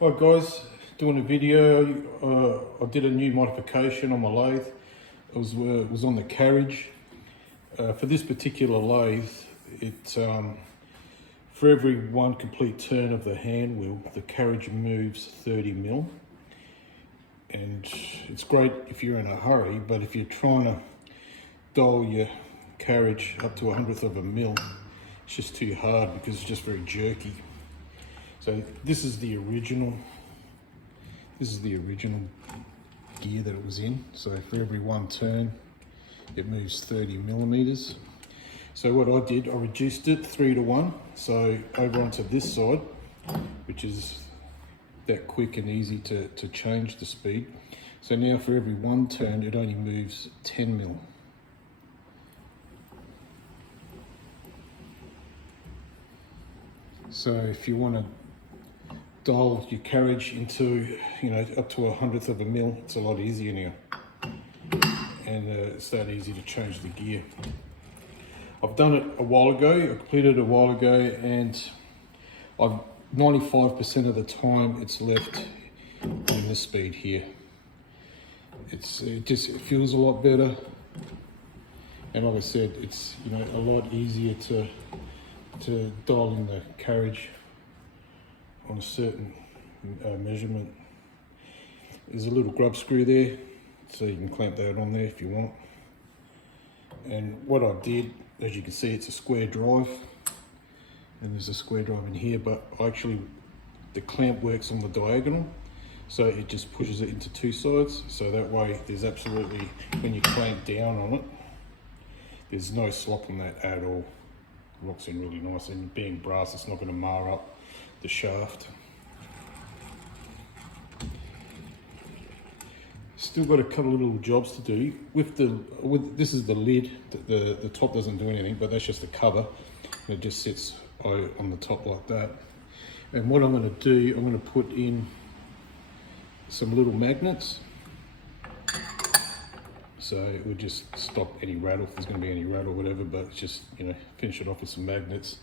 Hi guys, doing a video. I did a new modification on my lathe. It was on the carriage. For this particular lathe, for every one complete turn of the hand wheel, the carriage moves 30 mil. And it's great if you're in a hurry, but if you're trying to dial your carriage up to 1/100th of a mil, it's just too hard because it's just very jerky. So this is the original gear that it was in. So for every one turn, it moves 30 millimeters. So what I did, I reduced it 3:1. So over onto this side, which is that quick and easy to change the speed. So now for every one turn, it only moves 10 mil. So if you want to dial your carriage into, up to 1/100th of a mil, it's a lot easier now. And it's that easy to change the gear. I've done it a while ago, I completed it a while ago, and 95% of the time it's left in the speed here. It feels a lot better. And like I said, it's a lot easier to dial in the carriage on a certain measurement. There's a little grub screw there, so you can clamp that on there if you want. And what I did, as you can see, it's a square drive, and there's a square drive in here, but the clamp works on the diagonal, so it just pushes it into two sides, so that way there's absolutely, when you clamp down on it, there's no slop on that at all. It locks in really nice, and being brass, it's not going to mar up the shaft. Still got a couple of little jobs to do this is the lid. The top doesn't do anything, but that's just the cover. It just sits on the top like that. And what I'm going to do, I'm going to put in some little magnets, so it would just stop any rattle if there's going to be any rattle or whatever, but it's just finish it off with some magnets.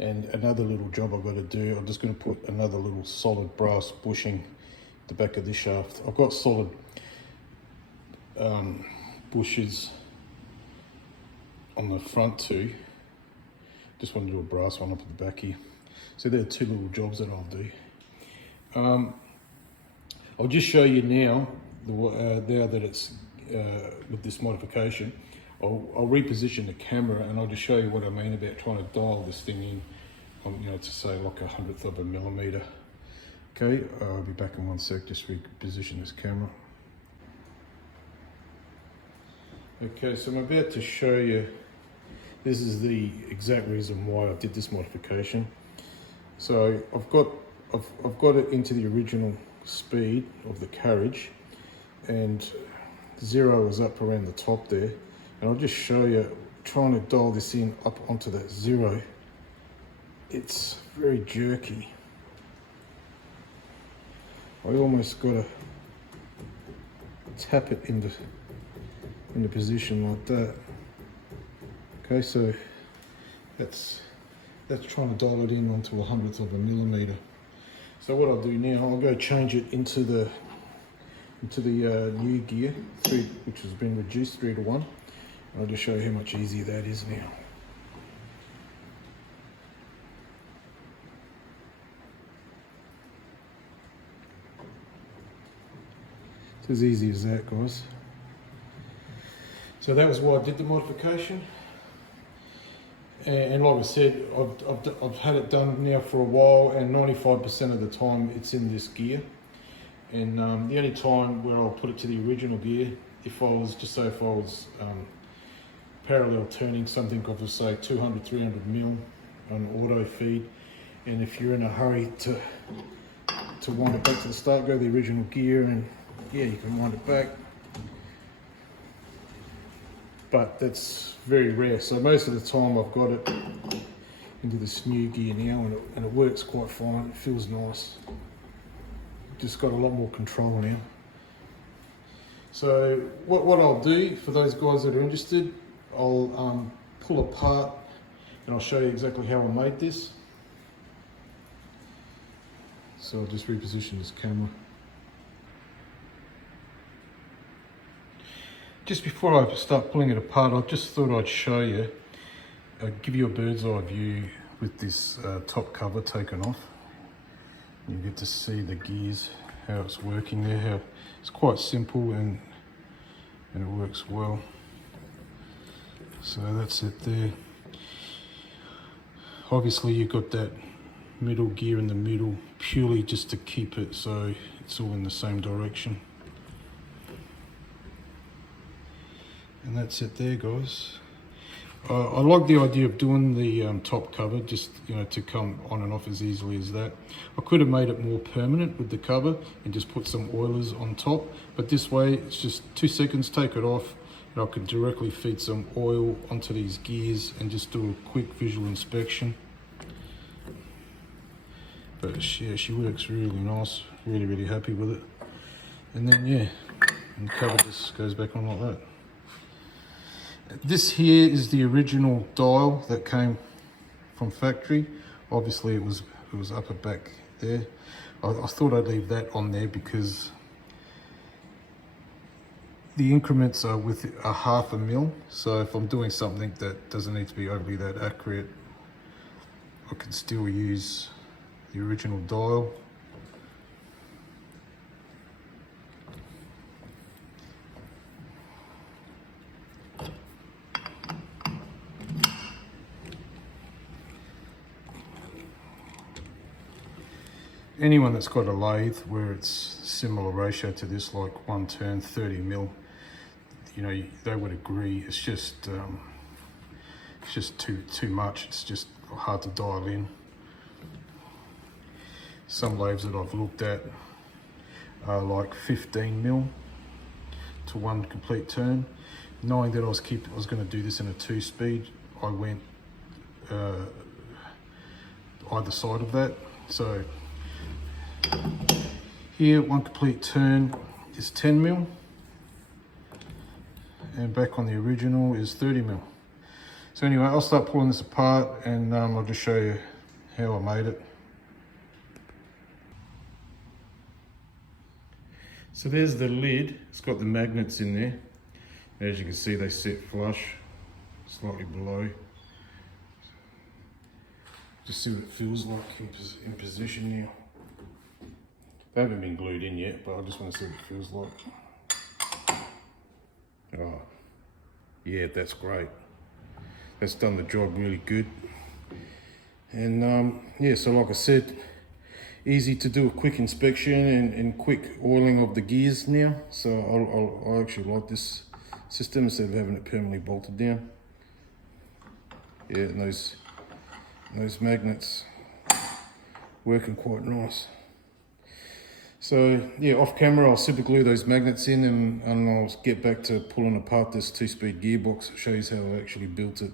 And another little job I've got to do, I'm just going to put another little solid brass bushing at the back of this shaft. I've got solid bushes on the front too. Just want to do a brass one up at the back here. So there are two little jobs that I'll do. I'll just show you now, now that it's with this modification, I'll reposition the camera and I'll just show you what I mean about trying to dial this thing in, to say like 1/100th of a millimeter. Okay, I'll be back in one sec, just reposition this camera. Okay, so I'm about to show you, this is the exact reason why I did this modification. So I've got it into the original speed of the carriage, and 0 is up around the top there. And I'll just show you, trying to dial this in up onto that 0. It's very jerky. I almost got to tap it into position like that. Okay, so that's trying to dial it in onto 1/100th of a millimeter. So what I'll do now, I'll go change it into the new gear, which has been reduced 3:1. I'll just show you how much easier that is now. It's as easy as that, guys. So that was why I did the modification. And like I said, I've had it done now for a while, and 95% of the time it's in this gear. And the only time where I'll put it to the original gear, if I was parallel turning something of, say, 200, 300 mil on auto feed, and if you're in a hurry to wind it back to the start, go to the original gear, and yeah, you can wind it back. But that's very rare. So most of the time I've got it into this new gear now, and it works quite fine. It feels nice. Just got a lot more control now. So what I'll do for those guys that are interested, I'll pull apart and I'll show you exactly how I made this. So I'll just reposition this camera. Just before I start pulling it apart, I just thought I'd show you, give you a bird's eye view with this top cover taken off. You get to see the gears, how it's working there, how it's quite simple and it works well. So that's it there. Obviously you've got that middle gear in the middle purely just to keep it so it's all in the same direction. And that's it there, guys. I like the idea of doing the top cover, just to come on and off as easily as that. I could have made it more permanent with the cover and just put some oilers on top, but this way it's just 2 seconds, take it off, and I can directly feed some oil onto these gears and just do a quick visual inspection. But yeah, she works really nice, really happy with it. And then yeah, and the cover just goes back on like that. This here is the original dial that came from factory. Obviously it was up at back there. I thought I'd leave that on there because the increments are with a 1/2 mil. So if I'm doing something that doesn't need to be overly that accurate, I can still use the original dial. Anyone that's got a lathe where it's similar ratio to this, like 1 turn 30 mil, they would agree. It's just too much. It's just hard to dial in. Some lathes that I've looked at are like 15 mil to 1 complete turn. Knowing that I was going to do this in a 2-speed, I went either side of that. So here, 1 complete turn is 10 mil, and back on the original is 30 mil. So anyway, I'll start pulling this apart and I'll just show you how I made it. So there's the lid. It's got the magnets in there. As you can see, they sit flush, slightly below. Just see what it feels like in position now. They haven't been glued in yet, but I just want to see what it feels like. Oh, yeah, that's great. That's done the job really good. And yeah, so like I said, easy to do a quick inspection and quick oiling of the gears now. So I actually like this system instead of having it permanently bolted down. Yeah, and those magnets working quite nice. So yeah, off camera I'll super glue those magnets in and I'll get back to pulling apart this 2-speed gearbox. It shows how I actually built it.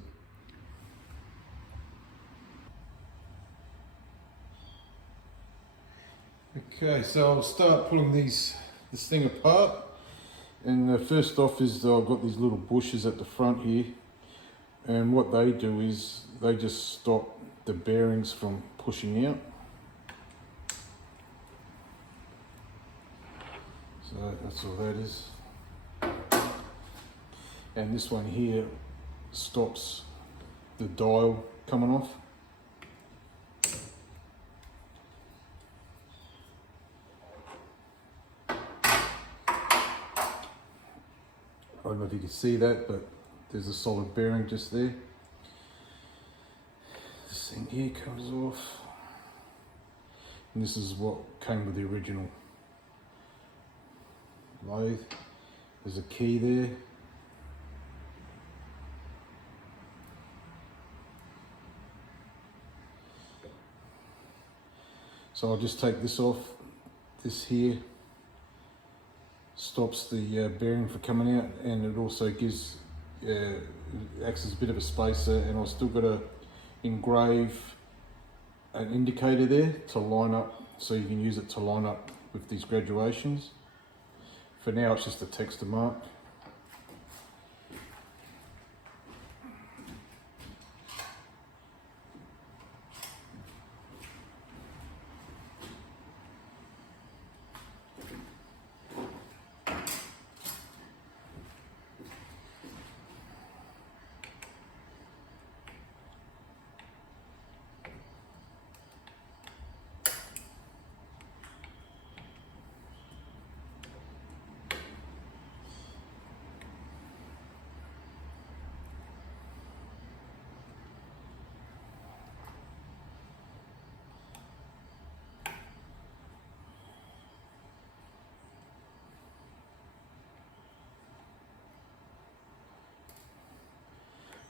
Okay, so I'll start pulling this thing apart. And first off is I've got these little bushes at the front here. And what they do is they just stop the bearings from pushing out. So that's all that is. And this one here stops the dial coming off. I don't know if you can see that, but there's a solid bearing just there. This thing here comes off. And this is what came with the original lathe. There's a key there. So I'll just take this off. This here stops the bearing from coming out, and it also gives acts as a bit of a spacer, and I've still got to engrave an indicator there to line up, so you can use it to line up with these graduations. For now it's just a texture mark.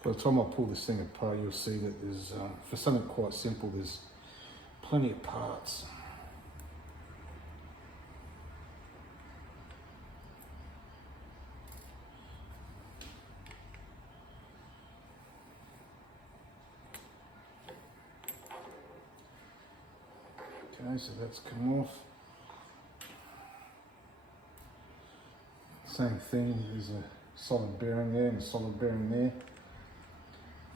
By the time I pull this thing apart, you'll see that there's, for something quite simple, there's plenty of parts. Okay, so that's come off. Same thing, there's a solid bearing there and a solid bearing there.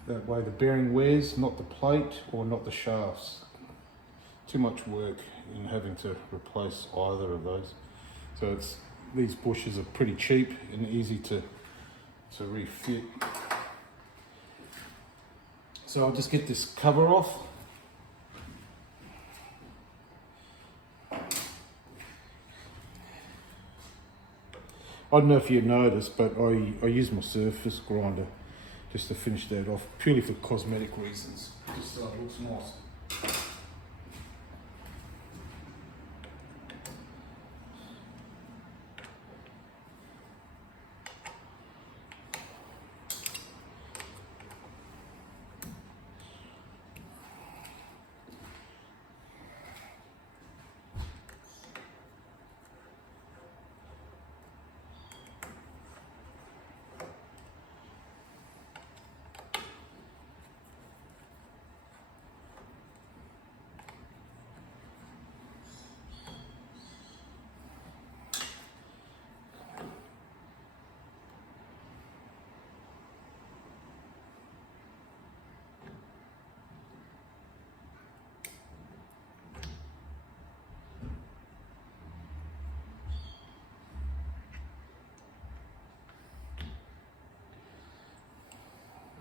That way the bearing wears, not the plate or not the shafts. Too much work in having to replace either of those. So these bushes are pretty cheap and easy to refit. So I'll just get this cover off. I don't know if you noticed, but I use my surface grinder just to finish that off, purely for cosmetic reasons, just so it looks nice.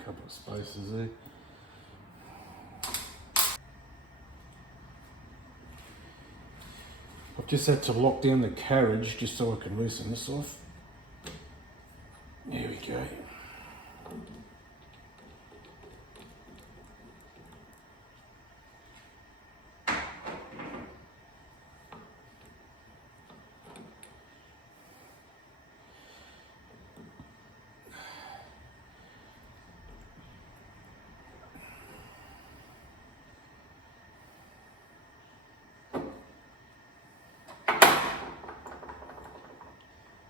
Couple of spaces there. I've just had to lock down the carriage just so I can loosen this off. There we go.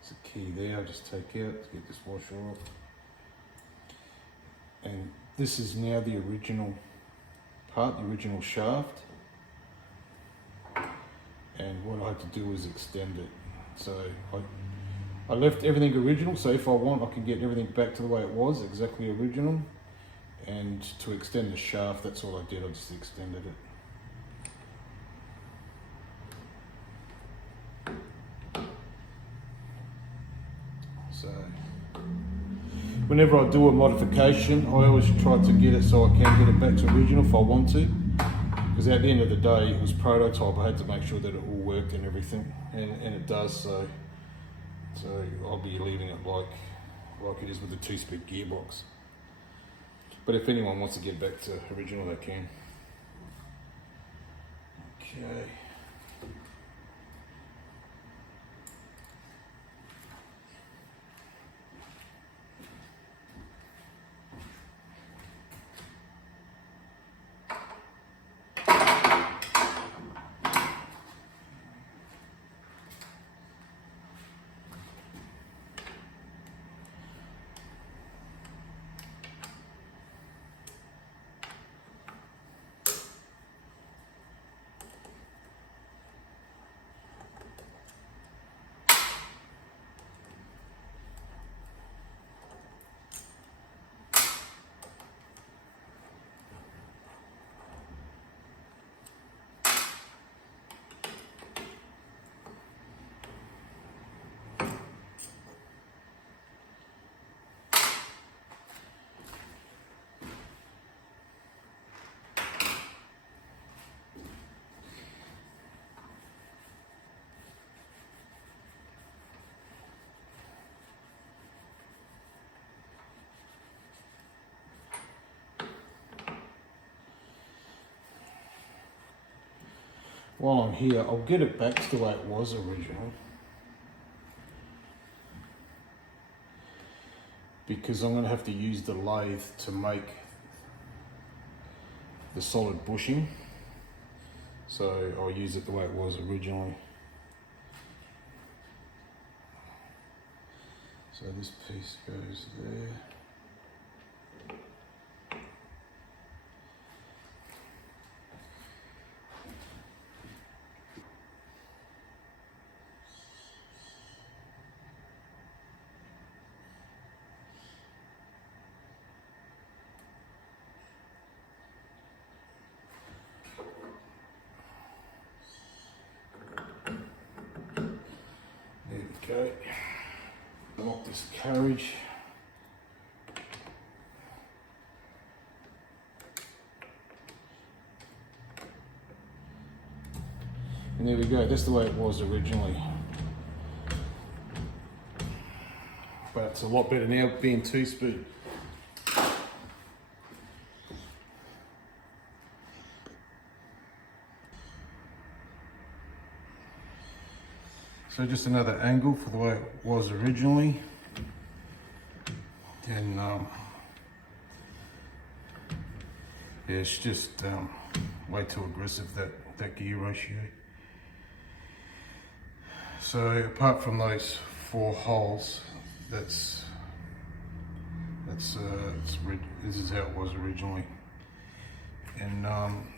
A key there, I'll just take out to get this washer off. And this is now the original part, the original shaft. And what I had to do was extend it. So I left everything original, so if I want I can get everything back to the way it was, exactly original. And to extend the shaft, that's all I did, I just extended it. So, whenever I do a modification, I always try to get it so I can get it back to original if I want to. Because at the end of the day, it was prototype, I had to make sure that it all worked and everything. And it does, so I'll be leaving it like it is with the 2-speed gearbox. But if anyone wants to get back to original, they can. Okay. While I'm here, I'll get it back to the way it was original. because I'm going to have to use the lathe to make the solid bushing. So I'll use it the way it was originally. So this piece goes there. There we go. Lock this carriage. And there we go, that's the way it was originally. But it's a lot better now being 2-speed. So just another angle for the way it was originally. And yeah, it's just way too aggressive, that gear ratio. So apart from those 4 holes, this is how it was originally. And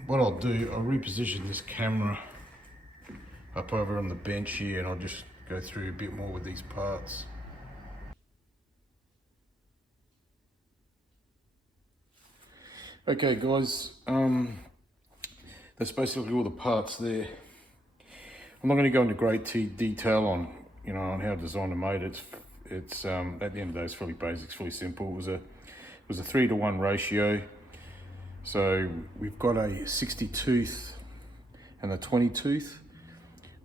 what I'll do, I'll reposition this camera up over on the bench here, and I'll just go through a bit more with these parts. Okay guys, that's basically all the parts there. I'm not going to go into great detail on, on how designer made it. It's at the end of the day, it's fairly basic, it's fairly simple. It was a 3-to-1 ratio. So we've got a 60 tooth and a 20 tooth,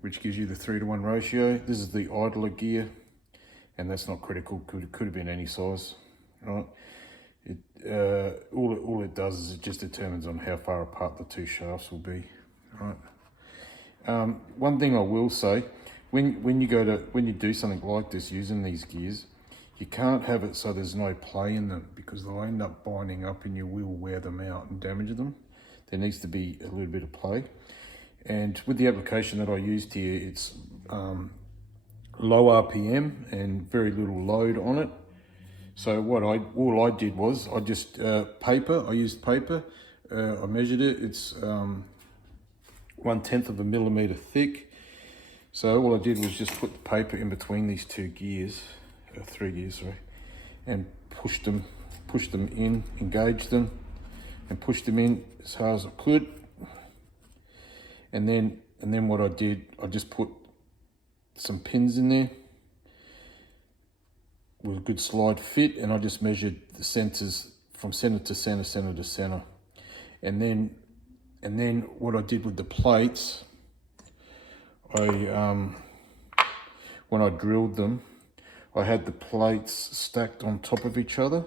which gives you the 3-to-1 ratio. This is the idler gear, and that's not critical. Could have been any size, right? All it does is it just determines on how far apart the 2 shafts will be, right? One thing I will say, when you do something like this using these gears, you can't have it so there's no play in them, because they'll end up binding up and you will wear them out and damage them. There needs to be a little bit of play. And with the application that I used here, it's low RPM and very little load on it. So all I did was I just I used paper. I measured it. It's 1/10 of a millimeter thick. So all I did was just put the paper in between these 2 gears, 3 gears, sorry, and push them in, engage them, and push them in as hard as I could. And then what I did, I just put some pins in there with a good slide fit, and I just measured the centers from center to center, center to center. And then what I did with the plates, when I drilled them, I had the plates stacked on top of each other,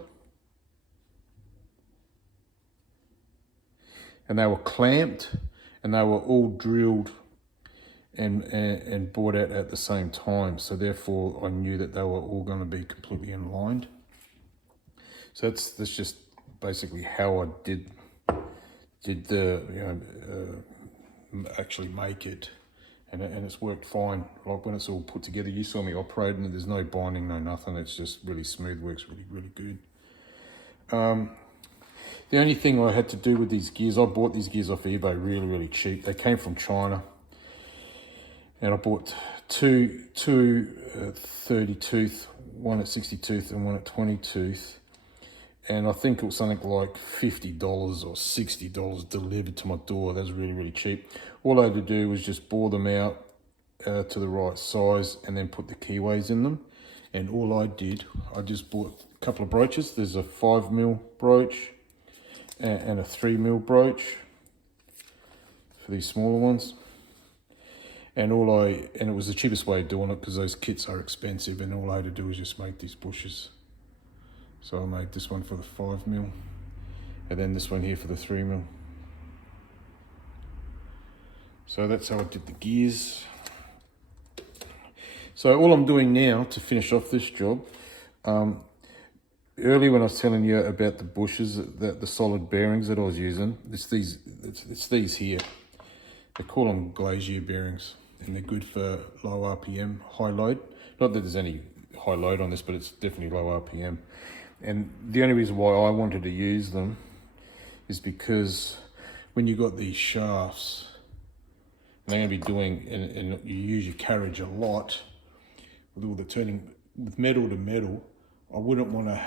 and they were clamped, and they were all drilled and brought out at the same time. So therefore I knew that they were all going to be completely in line. So that's just basically how I did the actually make it, and it's worked fine. Like when it's all put together, you saw me operating it, there's no binding, no nothing. It's just really smooth, works really good. The only thing I had to do with these gears, I bought these gears off eBay really cheap. They came from China, and I bought two 30 tooth, one at 60 tooth and one at 20 tooth. And I think it was something like $50 or $60 delivered to my door. That was really cheap. All I had to do was just bore them out to the right size and then put the keyways in them. And all I did, I just bought a couple of broaches. There's a 5mm broach and a 3mm broach for these smaller ones. And it was the cheapest way of doing it, because those kits are expensive, and all I had to do was just make these bushes. So I made this one for the 5mm, and then this one here for the 3mm. So that's how I did the gears. So all I'm doing now to finish off this job, earlier when I was telling you about the bushes, that the solid bearings that I was using, it's these here. They call them glazier bearings, and they're good for low RPM, high load. Not that there's any high load on this, but it's definitely low RPM. And the only reason why I wanted to use them is because when you got these shafts, and they're going to be doing, and you use your carriage a lot with all the turning with metal to metal. I wouldn't want to,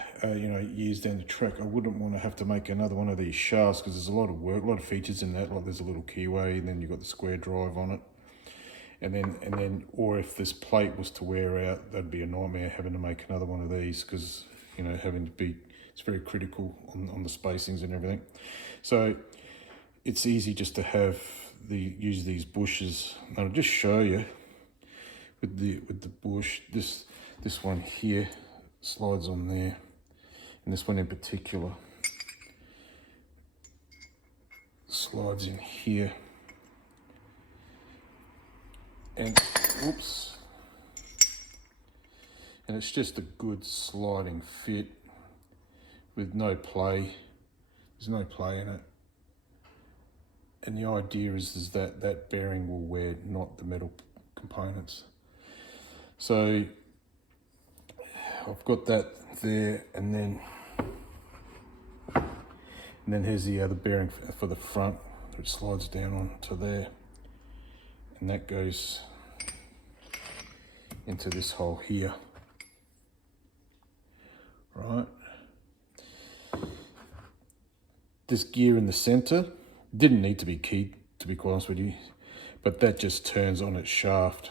years down the track, I wouldn't want to have to make another one of these shafts, because there's a lot of work, a lot of features in that. Like there's a little keyway, and then you've got the square drive on it, and then, or if this plate was to wear out, that'd be a nightmare having to make another one of these, because having to be, it's very critical on the spacings and everything. So it's easy just to use these bushes. And I'll just show you with the bush. This one here slides on there, and this one in particular slides in here, and whoops, and it's just a good sliding fit with no play. There's no play in it, and the idea is that bearing will wear, not the metal components. So I've got that there, and then here's the other bearing for the front, which slides down onto there, and that goes into this hole here, right? This gear in the center didn't need to be keyed, to be quite honest with you, but that just turns on its shaft,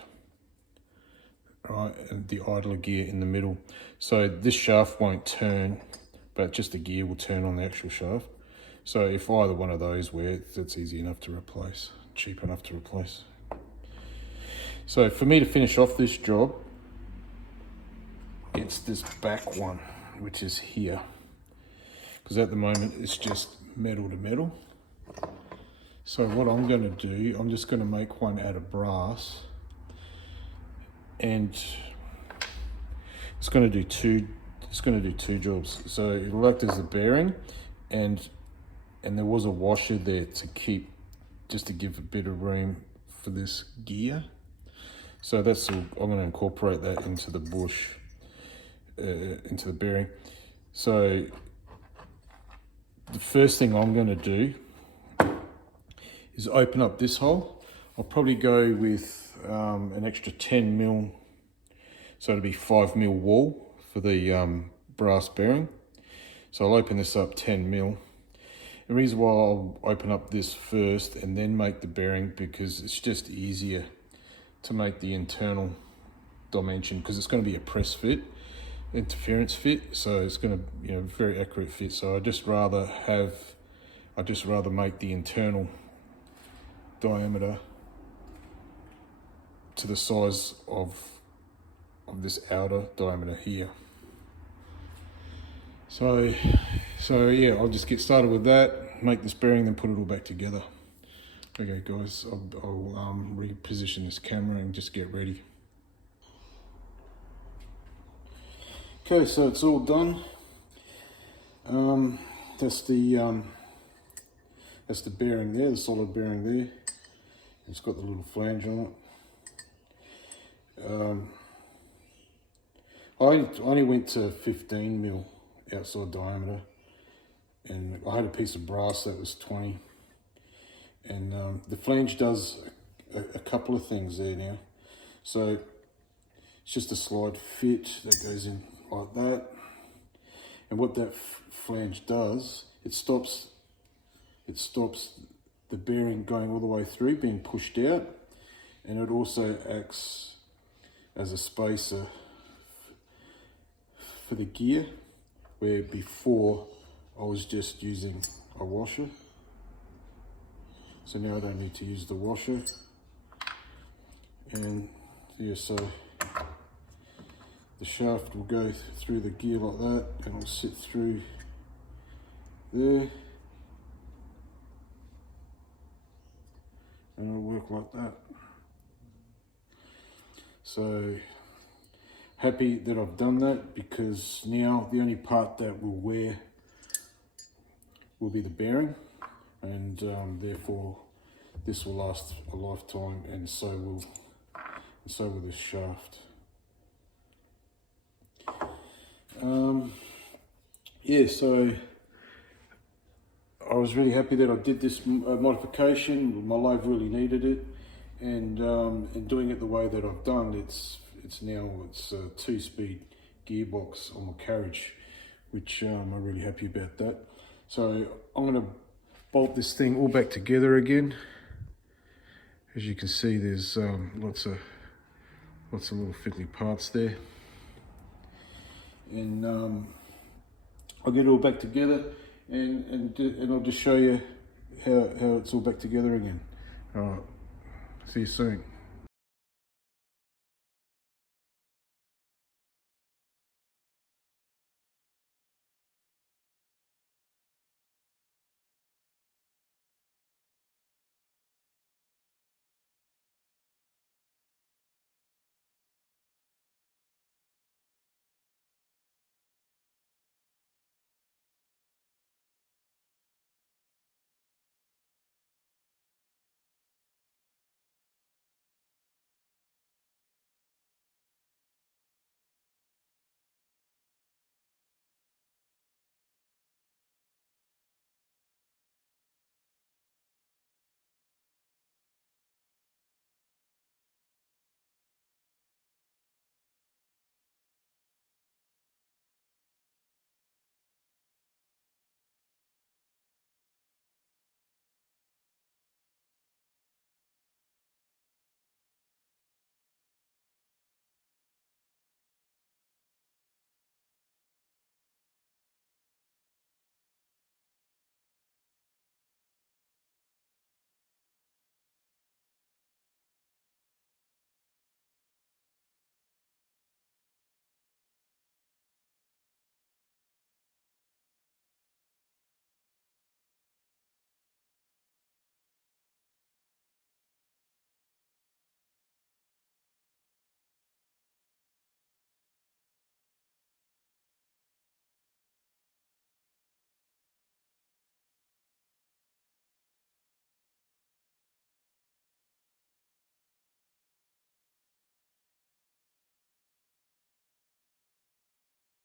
right? And the idler gear in the middle. So this shaft won't turn, but just the gear will turn on the actual shaft. So if either one of those wear, that's easy enough to replace, cheap enough to replace. So for me to finish off this job, it's this back one, which is here, because at the moment it's just metal to metal. So what I'm going to do, I'm just going to make one out of brass, and it's going to do two jobs. So it'll act as a bearing, and there was a washer there to keep, just to give a bit of room for this gear. So that's all, I'm going to incorporate that into the bush, into the bearing. So the first thing I'm going to do is open up this hole. I'll probably go with an extra 10 mil, so it'll be 5 mil wall for the brass bearing. So I'll open this up 10 mil. The reason why I'll open up this first and then make the bearing, because it's just easier to make the internal dimension, because it's going to be a press fit, interference fit, so it's going to very accurate fit. So I just rather make the internal diameter to the size of this outer diameter here. So yeah, I'll just get started with that, make this bearing, then put it all back together. Okay guys, I'll reposition this camera and just get ready. Okay, so it's all done. That's the bearing there, the solid bearing there. It's got the little flange on it. I only went to 15 mil outside diameter, and I had a piece of brass that was 20. And the flange does a couple of things there now. So it's just a slide fit that goes in like that. And what that flange does, it stops the bearing going all the way through, being pushed out, and it also acts as a spacer for the gear, where before I was just using a washer. So now I don't need to use the washer. And yeah, so the shaft will go through the gear like that, and it'll sit through there, and it'll work like that. So happy that I've done that, because now the only part that will wear will be the bearing, and therefore this will last a lifetime, and so will this shaft. Yeah, so I was really happy that I did this modification. My lathe really needed it, and doing it the way that I've done, it's a 2-speed gearbox on my carriage, which I'm really happy about that. So I'm going to bolt this thing all back together again. As you can see, there's lots of little fiddly parts there, and I'll get it all back together, and I'll just show you how it's all back together again. All right, see you soon.